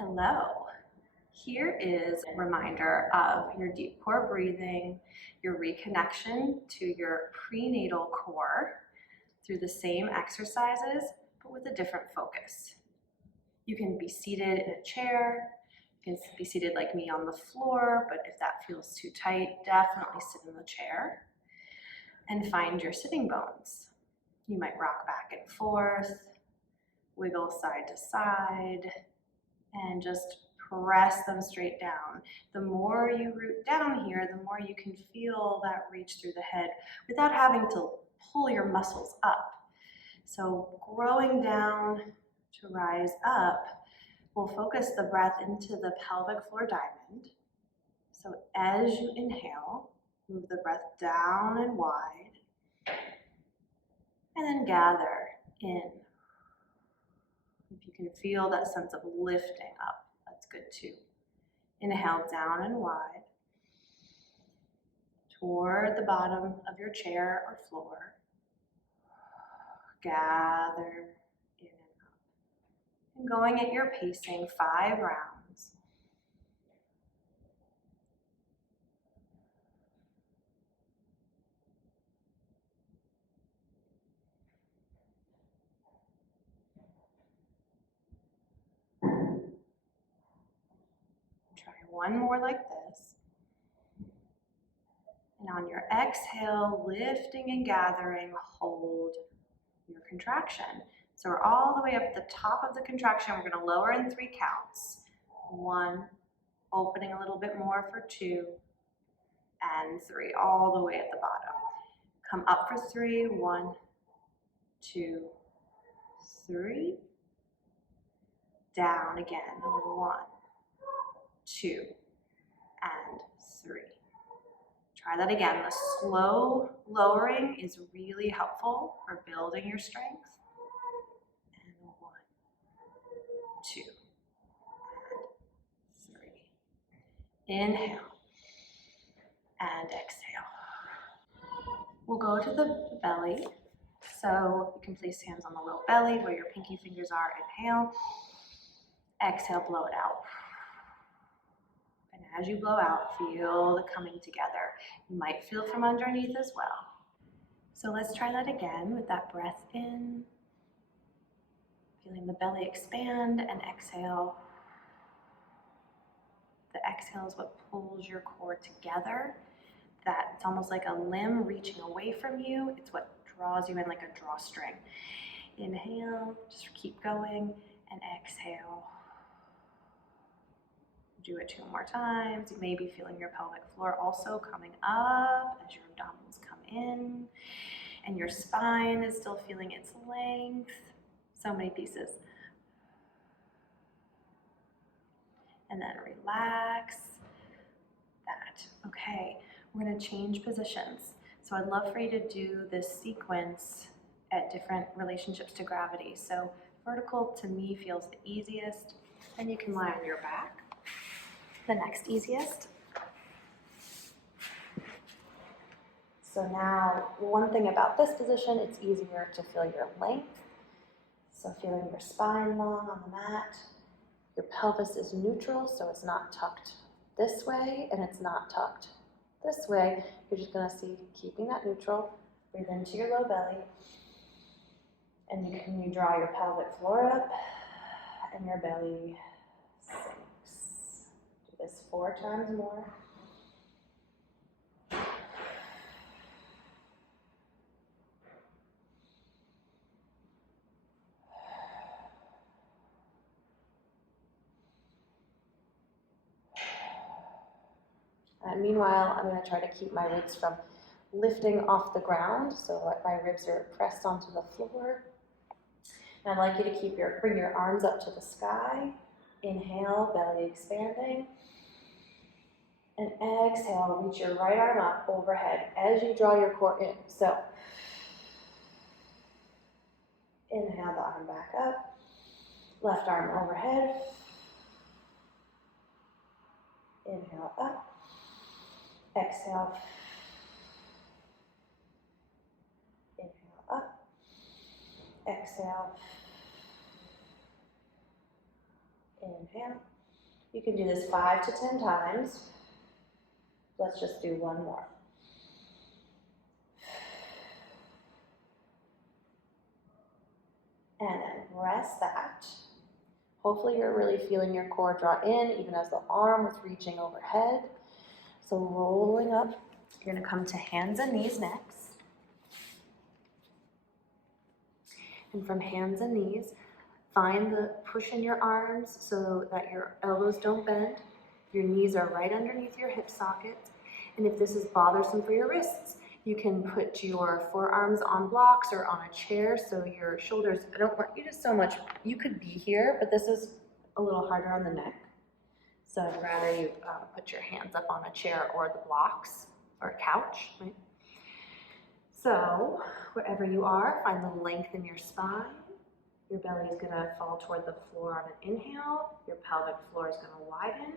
Hello. Here is a reminder of your deep core breathing, your reconnection to your prenatal core through the same exercises, but with a different focus. You can be seated in a chair, you can be seated like me on the floor, but if that feels too tight, definitely sit in the chair and find your sitting bones. You might rock back and forth, wiggle side to side, and just press them straight down. The more you root down here, the more you can feel that reach through the head without having to pull your muscles up. So growing down to rise up, we'll focus the breath into the pelvic floor diamond. So as you inhale, move the breath down and wide, and then gather in. If you can feel that sense of lifting up, that's good too. Inhale down and wide toward the bottom of your chair or floor. Gather in and up. And going at your pacing, 5 rounds. Try one more like this. And on your exhale, lifting and gathering, hold your contraction. So we're all the way up at the top of the contraction. We're going to lower in 3 counts. 1, opening a little bit more for 2, and 3, all the way at the bottom. Come up for 3, 1, 2, 3. Down again, 1, 2, and 3. Try that again. The slow lowering is really helpful for building your strength. And 1, 2, and 3. Inhale and exhale. We'll go to the belly. So you can place hands on the low belly where your pinky fingers are. Inhale. Exhale, blow it out. And as you blow out, feel the coming together. You might feel from underneath as well. So let's try that again with that breath in. Feeling the belly expand, and exhale. The exhale is what pulls your core together. That it's almost like a limb reaching away from you. It's what draws you in like a drawstring. Inhale, just keep going, and exhale. Do it 2 more times. You may be feeling your pelvic floor also coming up as your abdominals come in, and your spine is still feeling its length. So many pieces. And then relax that. Okay, we're going to change positions. So I'd love for you to do this sequence at different relationships to gravity. So vertical to me feels the easiest. Then you can lie on your back. The next easiest. So now, one thing about this position, it's easier to feel your length. So feeling your spine long on the mat. Your pelvis is neutral, so it's not tucked this way and it's not tucked this way. You're just going to see keeping that neutral. Breathe into your low belly. And you draw your pelvic floor up and your belly sinks. Do this 4 times more. And meanwhile, I'm going to try to keep my ribs from lifting off the ground, so my ribs are pressed onto the floor. And I'd like you to bring your arms up to the sky. Inhale, belly expanding. And exhale, reach your right arm up overhead as you draw your core in. So, inhale the arm back up. Left arm overhead. Inhale up. Exhale. Inhale up. Exhale. Inhale. You can do this 5 to 10 times. Let's just do one more. And then rest that. Hopefully you're really feeling your core draw in, even as the arm was reaching overhead. So rolling up, you're gonna come to hands and knees next. And from hands and knees, find the push in your arms so that your elbows don't bend. Your knees are right underneath your hip sockets. And if this is bothersome for your wrists, you can put your forearms on blocks or on a chair so your shoulders, I don't want you to so much, you could be here, but this is a little harder on the neck. So I'd rather you put your hands up on a chair or the blocks or a couch, right? So wherever you are, find the length in your spine. Your belly is gonna fall toward the floor on an inhale. Your pelvic floor is gonna widen.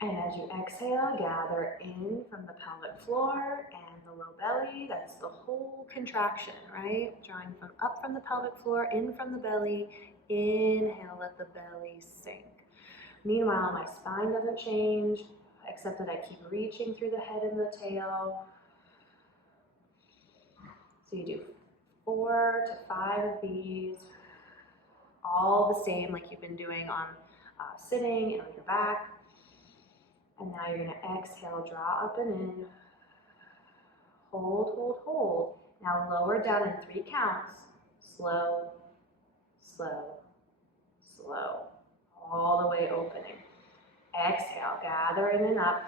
And as you exhale, gather in from the pelvic floor and the low belly. That's the whole contraction, right? Drawing up from the pelvic floor, in from the belly. Inhale, let the belly sink. Meanwhile, my spine doesn't change, except that I keep reaching through the head and the tail. So you do 4 to 5 of these, all the same like you've been doing on sitting and on your back. And now you're gonna exhale, draw up and in, hold, hold, hold. Now lower down in 3 counts, slow, slow, slow, all the way opening. Exhale, gather in and up.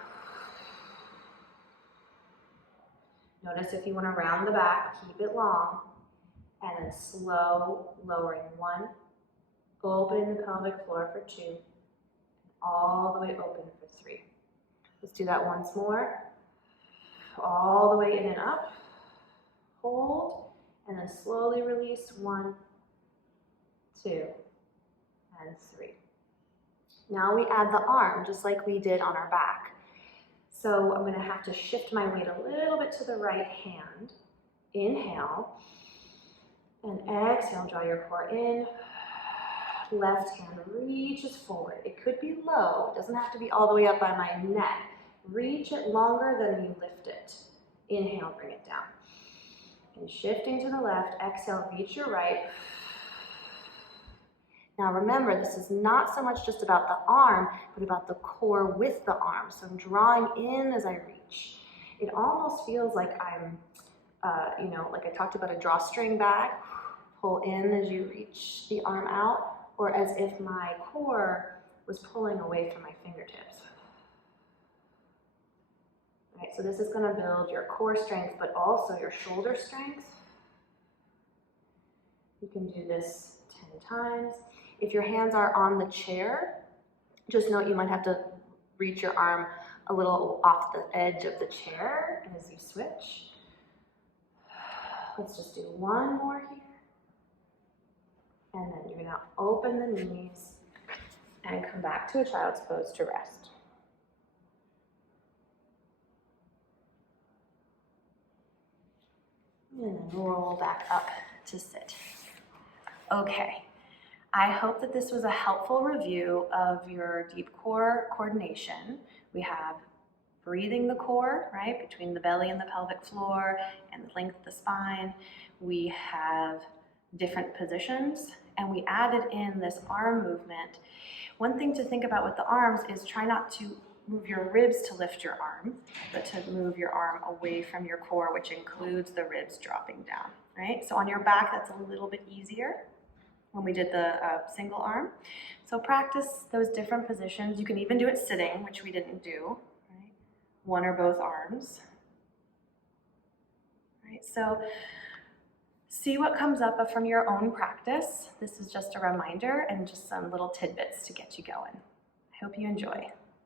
Notice if you wanna round the back, keep it long, and then slow, lowering 1, opening the pelvic floor for 2, and all the way open for 3. Let's do that once more. All the way in and up. Hold, and then slowly release 1, 2, and 3. Now we add the arm, just like we did on our back. So I'm gonna have to shift my weight a little bit to the right hand. Inhale, and exhale, draw your core in. Left hand reaches forward. It could be low, it doesn't have to be all the way up by my neck. Reach it longer than you lift it. Inhale, bring it down. And shifting to the left, exhale, reach your right. Now remember, this is not so much just about the arm, but about the core with the arm. So I'm drawing in as I reach. It almost feels like I'm, like I talked about a drawstring bag. Pull in as you reach the arm out, or as if my core was pulling away from my fingertips. Right, so this is going to build your core strength, but also your shoulder strength. You can do this 10 times. If your hands are on the chair, just note you might have to reach your arm a little off the edge of the chair as you switch. Let's just do one more here. And then you're going to open the knees and come back to a child's pose to rest. And then roll back up to sit. Okay, I hope that this was a helpful review of your deep core coordination. We have breathing the core, right, between the belly and the pelvic floor and the length of the spine. We have different positions, and we added in this arm movement. One thing to think about with the arms is try not to move your ribs to lift your arm, but to move your arm away from your core, which includes the ribs dropping down, right? So on your back, that's a little bit easier when we did the single arm. So practice those different positions. You can even do it sitting, which we didn't do, right? One or both arms, right? So see what comes up from your own practice. This is just a reminder and just some little tidbits to get you going. I hope you enjoy.